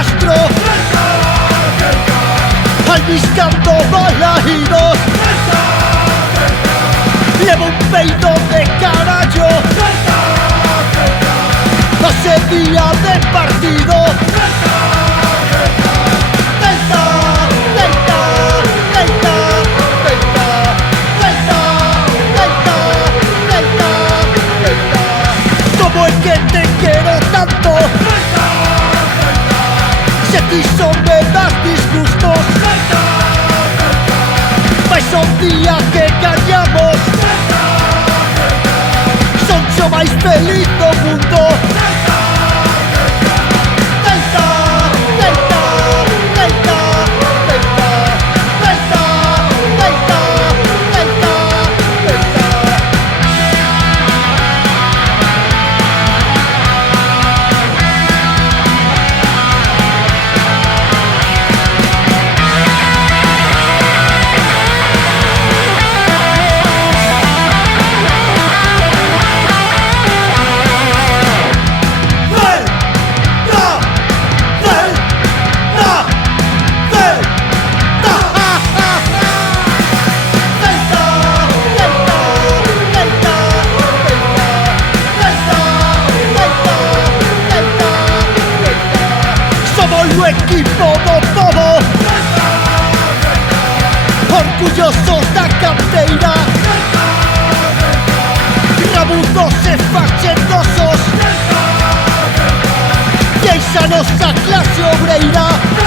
Castro, al mis cantos balaídos, llevo un peido de carallo, hace día de partido. Como el que te quiero tanto, si a ti son me das disgustos, vais un día que callamos, son yo máis feliz do mundo. O equipo do povo, orgullosos da canteira, rabudos e fachendosos, deixa nosa clase obreira.